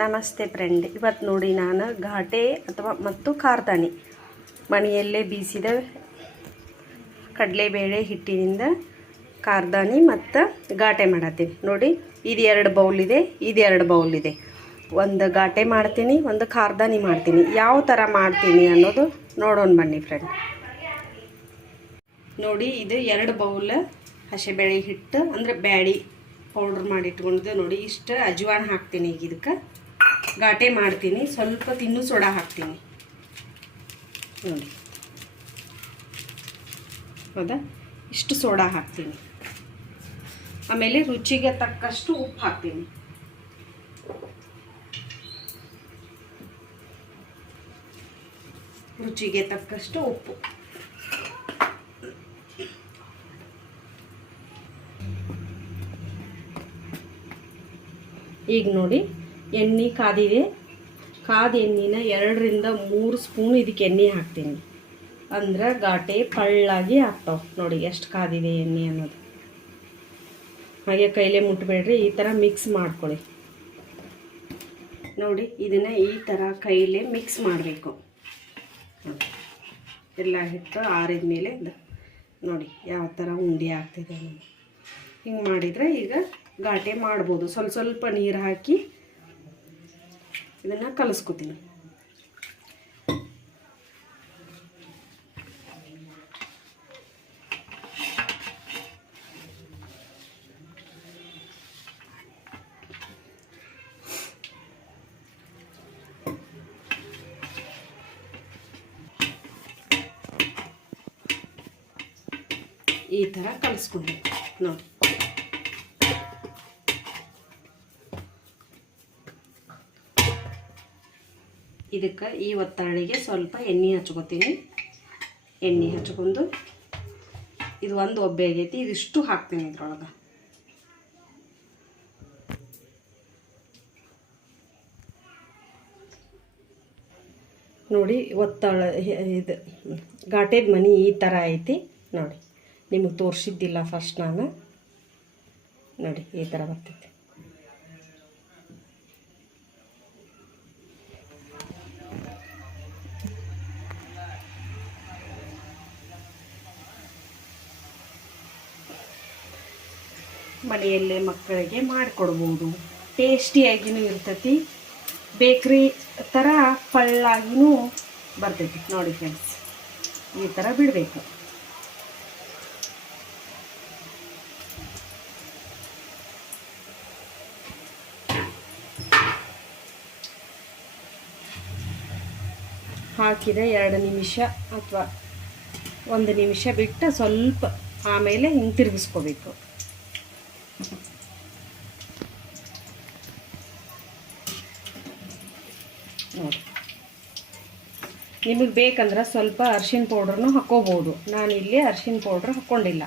ನಮಸ್ತೆ ಫ್ರೆಂಡ್. ಇವತ್ತು ನೋಡಿ ನಾನು ಘಾಟೆ ಮತ್ತು ಕಾರ್ದಾನಿ ಮನೆಯಲ್ಲೇ ಬೀಸಿದ ಕಡಲೆಬೇಳೆ ಹಿಟ್ಟಿನಿಂದ ಕಾರ್ದಾನಿ ಮತ್ತು ಘಾಟೆ ಮಾಡತ್ತೀನಿ. ನೋಡಿ, ಇದು 2 ಬೌಲ್ ಇದೆ, ಇದು 2 ಬೌಲ್ ಇದೆ. ಒಂದು ಘಾಟೆ ಮಾಡ್ತೀನಿ, ಒಂದು ಕಾರ್ದಾನಿ ಮಾಡ್ತೀನಿ. ಯಾವ ಥರ ಮಾಡ್ತೀನಿ ಅನ್ನೋದು ನೋಡೋಣ ಬನ್ನಿ ಫ್ರೆಂಡ್. ನೋಡಿ, ಇದು 2 ಬೌಲ್ ಹಸೆಬೇಳೆ ಹಿಟ್ಟು ಅಂದರೆ ಬ್ಯಾಳಿ ಪೌಡ್ರ್ ಮಾಡಿ ಇಟ್ಕೊಂಡಿದ್ದೆ. ನೋಡಿ, ಇಷ್ಟು ಅಜ್ವಾನ್ ಹಾಕ್ತೀನಿ. ಈಗ ಇದಕ್ಕೆ ಘಾಟೆ ಮಾಡ್ತೀನಿ. ಸ್ವಲ್ಪ ತಿನ್ನು ಸೋಡಾ ಹಾಕ್ತೀನಿ. ನೋಡಿ, ಹೌದಾ, ಇಷ್ಟು ಸೋಡಾ ಹಾಕ್ತೀನಿ. ಆಮೇಲೆ ರುಚಿಗೆ ತಕ್ಕಷ್ಟು ಉಪ್ಪು ಹಾಕ್ತೀನಿ. ರುಚಿಗೆ ತಕ್ಕಷ್ಟು ಉಪ್ಪು. ಈಗ ನೋಡಿ, ಎಣ್ಣೆ ಕಾದಿದೆ. ಕಾದ ಎಣ್ಣೆನ 2 ರಿಂದ 3 ಸ್ಪೂನ್ ಇದಕ್ಕೆ ಎಣ್ಣೆ ಹಾಕ್ತೀನಿ. ಅಂದ್ರೆ ಘಾಟೆ ಪಳ್ಳಾಗಿ ಆಗ್ತಾವೆ. ನೋಡಿ ಎಷ್ಟು ಕಾದಿದೆ ಎಣ್ಣೆ ಅನ್ನೋದು. ಹಾಗೆ ಕೈಲೇ ಮುಟ್ಟಬೇಡ್ರಿ, ಈ ಥರ ಮಿಕ್ಸ್ ಮಾಡ್ಕೊಳ್ಳಿ. ನೋಡಿ, ಇದನ್ನು ಈ ಥರ ಕೈಲೇ ಮಿಕ್ಸ್ ಮಾಡಬೇಕು. ಎಲ್ಲ ಹಿಟ್ಟು ಆರಿದ ಮೇಲೆ ನೋಡಿ ಯಾವ ಥರ ಉಂಡೆ ಆಗ್ತಿದೆ. ಹಿಂಗೆ ಮಾಡಿದರೆ ಈಗ ಘಾಟೆ ಮಾಡ್ಬೋದು. ಸ್ವಲ್ಪ ನೀರು ಹಾಕಿ ಇದನ್ನು ಕಲಿಸ್ಕೊತೀನಿ. ಈ ಥರ ಕಲಿಸ್ಕೊಂಡು ನೋಡಿ. ಇದಕ್ಕೆ ಈ ಒತ್ತಳಿಗೆ ಸ್ವಲ್ಪ ಎಣ್ಣೆ ಹಚ್ಕೋತೀನಿ. ಎಣ್ಣೆ ಹಚ್ಕೊಂಡು ಇದು ಒಂದು ಒಬ್ಬೆ ಆಗೈತಿ, ಇದಿಷ್ಟು ಹಾಕ್ತೀನಿ ಇದ್ರೊಳಗೆ. ನೋಡಿ, ಒತ್ತಳ ಇದು ಘಾಟೆದ ಮನೆ ಈ ಥರ ಐತಿ. ನೋಡಿ, ನಿಮಗೆ ತೋರಿಸಿದ್ದಿಲ್ಲ ಫಸ್ಟ್ ನಾನು. ನೋಡಿ, ಈ ಥರ ಬರ್ತೈತಿ. ಮನೆಯಲ್ಲೇ ಮಕ್ಕಳಿಗೆ ಮಾಡಿಕೊಡ್ಬೋದು. ಟೇಸ್ಟಿಯಾಗಿಯೂ ಇರ್ತೈತಿ, ಬೇಕ್ರಿ ಥರ ಪಳ್ಳಾಗಿಯೂ ಬರ್ತೈತಿ. ನೋಡಿ ಫ್ರೆಂಡ್ಸ್, ಈ ಥರ ಬಿಡಬೇಕು. ಹಾಕಿದ 2 ನಿಮಿಷ ಅಥವಾ 1 ನಿಮಿಷ ಬಿಟ್ಟು ಸ್ವಲ್ಪ ಆಮೇಲೆ ಹಿಂಗೆ ತಿರುಗಿಸ್ಕೋಬೇಕು. ನೋಡಿ, ನಿಮಗೆ ಬೇಕಂದ್ರೆ ಸ್ವಲ್ಪ ಅರಿಶಿನ ಪೌಡ್ರನ್ನು ಹಾಕ್ಕೋಬೋದು. ನಾನಿಲ್ಲಿ ಅರಿಶಿನ ಪೌಡ್ರ್ ಹಾಕ್ಕೊಂಡಿಲ್ಲ.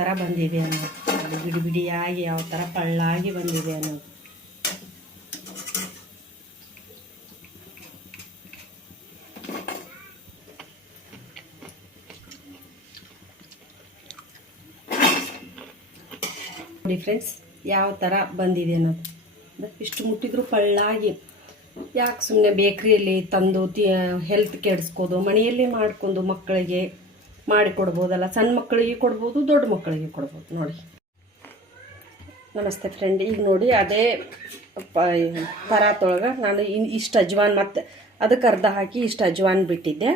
ಥರ ಬಂದಿದೆ ಅನ್ನೋದು, ಬಿಡಿ ಬಿಡಿಯಾಗಿ ಯಾವ ಥರ ಪಳ್ಳಾಗಿ ಬಂದಿದೆ ಅನ್ನೋದು. ನೋಡಿ ಫ್ರೆಂಡ್ಸ್, ಯಾವ ಥರ ಬಂದಿದೆ ಅನ್ನೋದು. ಇಷ್ಟು ಮುಟ್ಟಿದ್ರು ಪಳ್ಳಾಗಿ. ಯಾಕೆ ಸುಮ್ಮನೆ ಬೇಕ್ರಿಯಲ್ಲಿ ತಂದು ಹೆಲ್ತ್ ಕೆಡಿಸ್ಕೋದು, ಮನೆಯಲ್ಲೇ ಮಾಡ್ಕೊಂಡು ಮಕ್ಕಳಿಗೆ ಮಾಡಿಕೊಡ್ಬೋದಲ್ಲ. ಸಣ್ಣ ಮಕ್ಕಳಿಗೆ ಕೊಡ್ಬೋದು, ದೊಡ್ಡ ಮಕ್ಕಳಿಗೆ ಕೊಡ್ಬೋದು. ನೋಡಿ, ನಮಸ್ತೆ ಫ್ರೆಂಡ್. ಈಗ ನೋಡಿ, ಅದೇ ಪರಾತೊಳಗೆ ನಾನು ಇಷ್ಟು ಅಜ್ವಾನ್ ಮತ್ತು ಅದಕ್ಕೆ ಅರ್ಧ ಹಾಕಿ ಇಷ್ಟು ಅಜ್ವಾನ್ ಬಿಟ್ಟಿದ್ದೆ.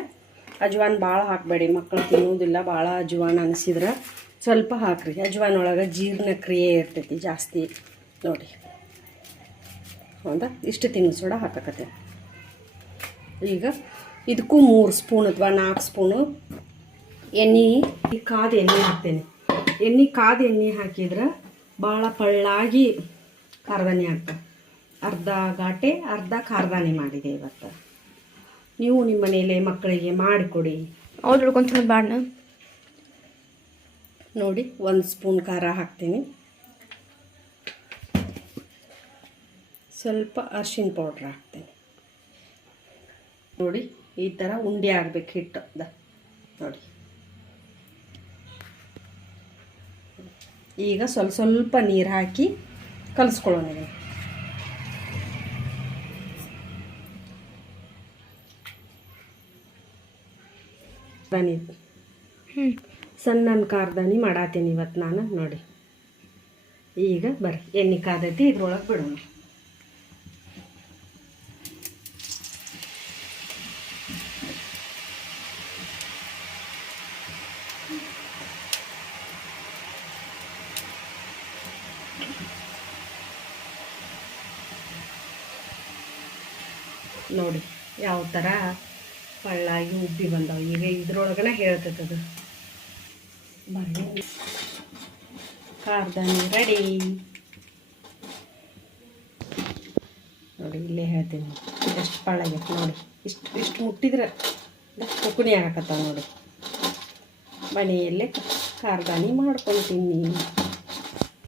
ಅಜ್ವಾನ್ ಭಾಳ ಹಾಕಬೇಡಿ, ಮಕ್ಕಳು ತಿನ್ನೋದಿಲ್ಲ. ಭಾಳ ಅಜ್ವಾನ್ ಅನಿಸಿದ್ರೆ ಸ್ವಲ್ಪ ಹಾಕ್ರಿ. ಅಜ್ವಾನ್ ಒಳಗೆ ಜೀರ್ಣಕ್ರಿಯೆ ಇರ್ತೈತಿ ಜಾಸ್ತಿ. ನೋಡಿ, ಹೌದಾ, ಇಷ್ಟು ತಿನ್ನು ಸೋಡಾ ಹಾಕಕತ್ತೆ. ಈಗ ಇದಕ್ಕೂ 3 ಸ್ಪೂನ್ ಅಥವಾ 4 ಸ್ಪೂನು ಎಣ್ಣೆ, ಕಾದ ಎಣ್ಣೆ ಹಾಕ್ತೇನೆ. ಕಾದ ಎಣ್ಣೆ ಹಾಕಿದ್ರೆ ಭಾಳ ಪಳ್ಳಾಗಿ ಕಾರ್ದಾನಿ ಆಗ್ತದೆ. ಅರ್ಧ ಘಾಟೆ ಅರ್ಧ ಕಾರ್ದಾನಿ ಮಾಡಿದೆ ಇವತ್ತು. ನೀವು ನಿಮ್ಮ ಮನೆಯಲ್ಲೇ ಮಕ್ಕಳಿಗೆ ಮಾಡಿಕೊಡಿ. ಹೌದು, ಉಳ್ಕೊಂತ ಬಾಣ ನೋಡಿ 1 ಸ್ಪೂನ್ ಖಾರ ಹಾಕ್ತೀನಿ, ಸ್ವಲ್ಪ ಅರಿಶಿನ ಪೌಡ್ರ್ ಹಾಕ್ತೀನಿ. ನೋಡಿ ಈ ಥರ ಉಂಡೆ ಆಗಬೇಕು ಹಿಟ್ಟು ನೋಡಿ. ಈಗ ಸ್ವಲ್ಪ ನೀರು ಹಾಕಿ ಕಲಿಸ್ಕೊಳ್ಳೋಣ. ಸಣ್ಣ ಕಾರ್ದಾನಿ ಮಾಡಾತೀನಿ ಇವತ್ತು ನಾನು. ನೋಡಿ ಈಗ ಬರ್ರಿ ಎಣ್ಣೆ ಕಾದೈತಿ, ಇದ್ರೊಳಗೆ ಬಿಡೋಣ. ನೋಡಿ ಯಾವ ಥರ ಪಳ್ಳಾಗಿ ಉಬ್ಬಿ ಬಂದವು. ಈಗ ಇದ್ರೊಳಗನೆ ಹೇಳ್ತೈತದು. ಬರ್ರಿ ಕಾರ್ದಾನಿ ರೆಡಿ. ನೋಡಿ ಇಲ್ಲೇ ಹೇಳ್ತೀನಿ ಎಷ್ಟು ಪಳ್ಳಾಗೈತೆ ನೋಡಿ. ಇಷ್ಟು ಮುಟ್ಟಿದ್ರೆ ಕುಕುಣಿ ಆಗಕತ್ತಾವ ನೋಡಿ. ಮನೆಯಲ್ಲೇ ಕಾರ್ದಾನಿ ಮಾಡ್ಕೊಳ್ತೀನಿ.